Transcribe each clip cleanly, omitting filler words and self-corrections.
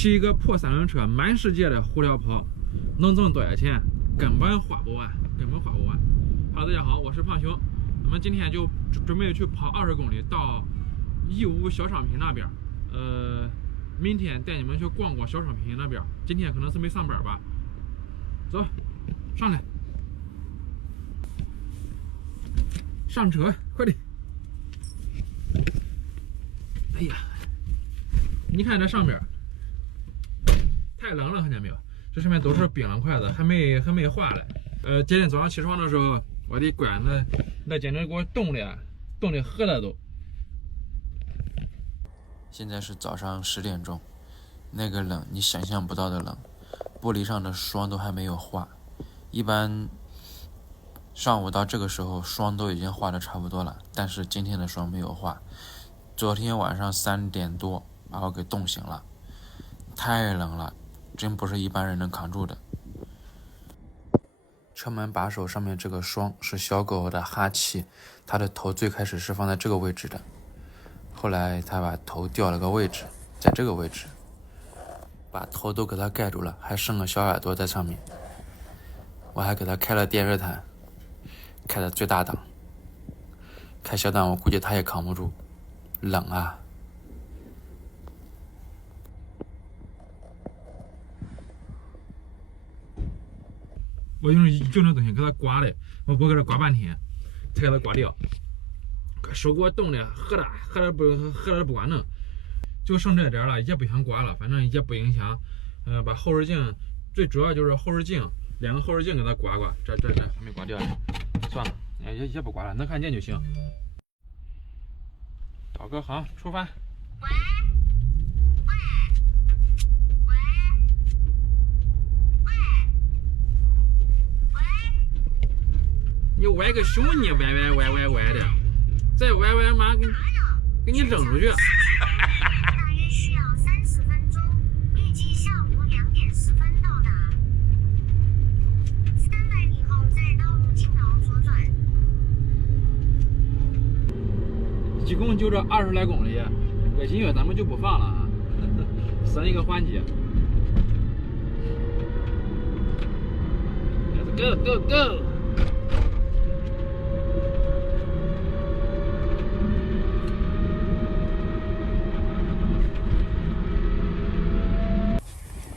骑一个破三轮车满世界的胡聊跑，能挣多少钱？根本花不完，根本花不完。哈喽，大家好，我是胖熊。那么今天就准备去跑20公里到义乌小商品那边。明天带你们去逛逛小商品那边。今天可能是没上班吧。走，上来，上车，快点！哎呀，你看这上边太冷了，看见没有？这上面都是冰冷块子，还没化嘞。今天早上起床的时候，我的乖，那简直给我冻的喝了都。现在是早上10点钟，那个冷你想象不到的冷，玻璃上的霜都还没有化。一般上午到这个时候霜都已经化的差不多了，但是今天的霜没有化。昨天晚上3点多把我给冻醒了，太冷了，真不是一般人能扛住的。车门把手上面这个霜是小狗的哈气，它的头最开始是放在这个位置的，后来它把头调了个位置，在这个位置，把头都给它盖住了，还剩个小耳朵在上面。我还给它开了电热毯，开的最大档，开小档我估计它也扛不住，冷啊。我用那东西给它刮的，我给它刮半天，才给它刮掉。手给我冻的，喝了不管弄，就剩这点了，也不想刮了，反正也不影响。把后视镜，最主要就是后视镜，2个后视镜给它刮，这还没刮掉呢。算了，也不刮了，能看见就行。导个航，出发。你歪个熊，你歪的，再歪妈给你扔出去。大约需要30分钟，预计下午2点10分到达。300米后在道路尽头左转。一共就这20来公里，恶心乐咱们就不放了啊，省一个环节。Let's go！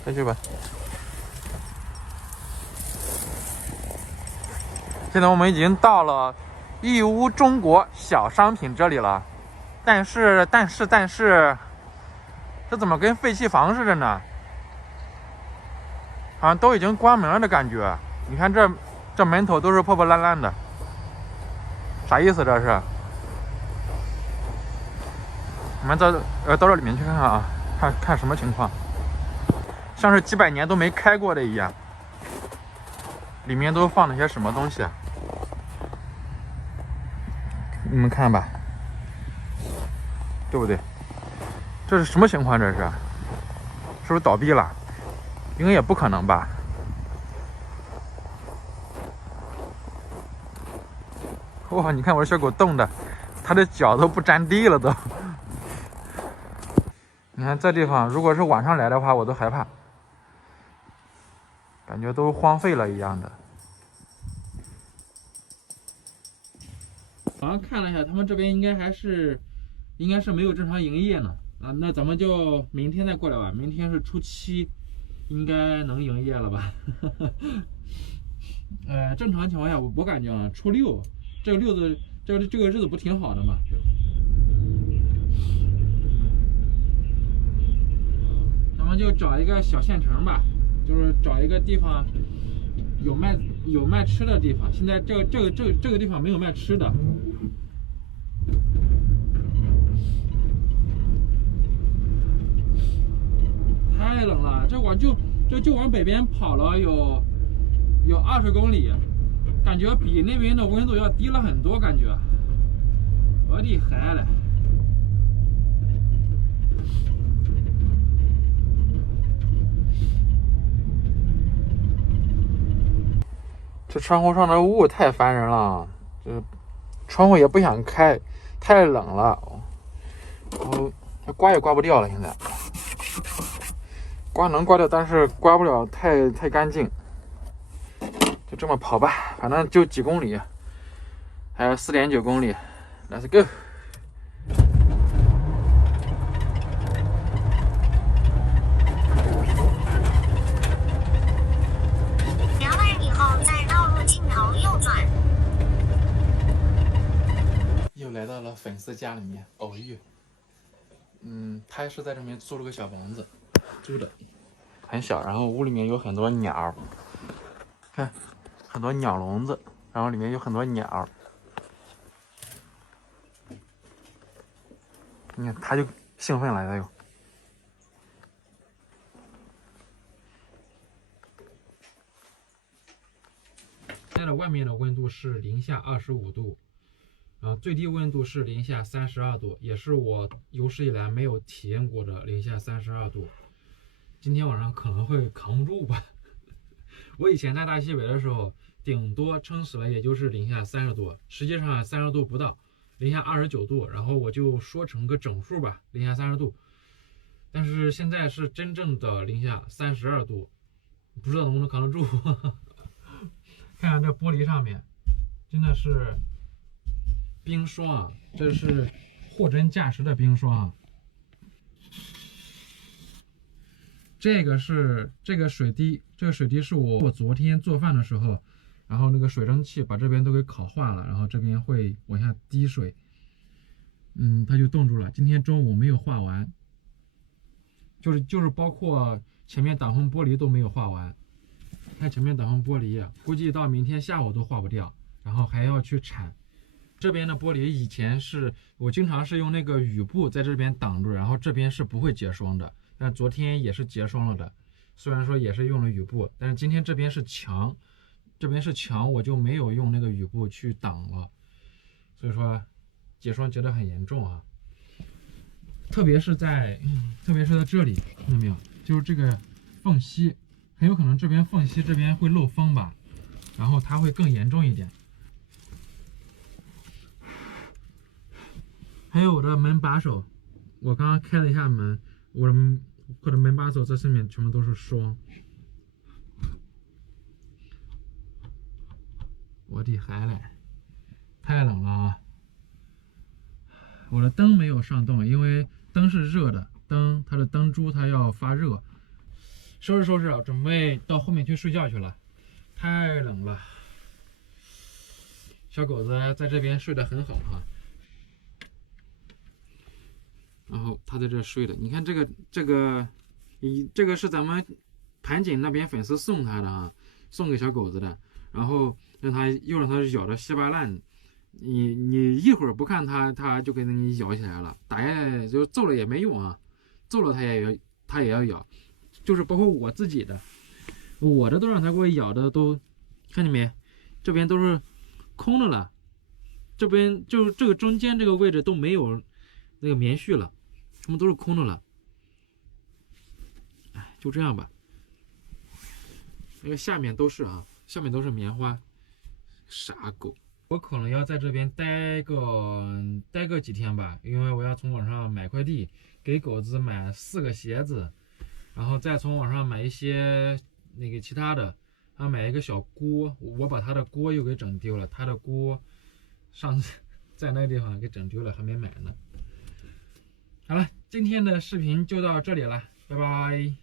下去吧。现在我们已经到了义乌中国小商品这里了，但是，这怎么跟废弃房似的呢？好像都已经关门了的感觉。你看这门头都是破破烂烂的，啥意思这是？我们到这里面去看看啊，看什么情况。像是几百年都没开过的一样，里面都放了些什么东西？你们看吧，对不对？这是什么情况？这是不是倒闭了？应该也不可能吧。哇，你看我的小狗冻的，它的脚都不沾地了都。你看这地方，如果是晚上来的话，我都害怕。感觉都荒废了一样的。好像看了一下，他们这边应该是没有正常营业呢。那咱们就明天再过来吧。明天是初7，应该能营业了吧？正常情况下，我感觉啊，初6，这个日子不挺好的吗？咱们就找一个小县城吧。就是找一个地方有卖吃的地方。现在这个地方没有卖吃的。太冷了，就往北边跑了有20公里，感觉比那边的温度要低了很多，感觉。我的孩嘞！这窗户上的雾太烦人了，这窗户也不想开，太冷了，刮也刮不掉了。现在刮能刮掉，但是刮不了太干净。就这么跑吧，反正就几公里，还有4.9公里 ，Let's go。200米后在道路尽头右转。又来到了粉丝家里面偶遇。他是在这边租了个小房子，租的很小，然后屋里面有很多鸟，看很多鸟笼子，然后里面有很多鸟。你看，他就兴奋了，他又。现在的外面的温度是零下25度，最低温度是零下32度，也是我有史以来没有体验过的零下32度。今天晚上可能会扛不住吧。我以前在大西北的时候，顶多撑死了也就是零下30度，实际上30度不到，零下29度，然后我就说成个整数吧，零下30度。但是现在是真正的零下32度，不知道能不能扛得住。看看这玻璃上面，真的是冰霜啊！这是货真价实的冰霜啊！这个水滴，这个水滴是我昨天做饭的时候，然后那个水蒸气把这边都给烤化了，然后这边会往下滴水，它就冻住了。今天中午没有化完，就是包括前面挡风玻璃都没有化完。看前面挡风玻璃，估计到明天下午都化不掉，然后还要去铲。这边的玻璃以前是我经常是用那个雨布在这边挡住，然后这边是不会结霜的。但昨天也是结霜了的，虽然说也是用了雨布，但是今天这边是墙，我就没有用那个雨布去挡了，所以说结霜结得很严重啊。特别是在这里，看到没有？就是这个缝隙。很有可能这边缝隙这边会漏风吧，然后它会更严重一点。还有我的门把手，我刚刚开了一下门，我的门把手这上面全部都是霜。我的海嘞，太冷了啊！我的灯没有上动，因为灯是热的，它的灯珠它要发热。收拾收拾，准备到后面去睡觉去了，太冷了。小狗子在这边睡得很好哈，然后它在这睡的。你看这个是咱们盘锦那边粉丝送他的啊，送给小狗子的，然后让它咬得稀巴烂。你一会儿不看它就给你咬起来了，打下就揍了也没用啊，揍了它也要咬。就是包括我自己的，我的都让它给我咬的都，看见没？这边都是空的了，这边就这个中间这个位置都没有那个棉絮了，全部都是空的了。哎，就这样吧。那个下面都是棉花，傻狗。我可能要在这边待个几天吧，因为我要从网上买快递，给狗子买4个鞋子。然后再从网上买一些那个其他的，他买一个小锅，我把他的锅又给整丢了，他的锅上次在那个地方给整丢了，还没买呢。好了，今天的视频就到这里了，拜拜。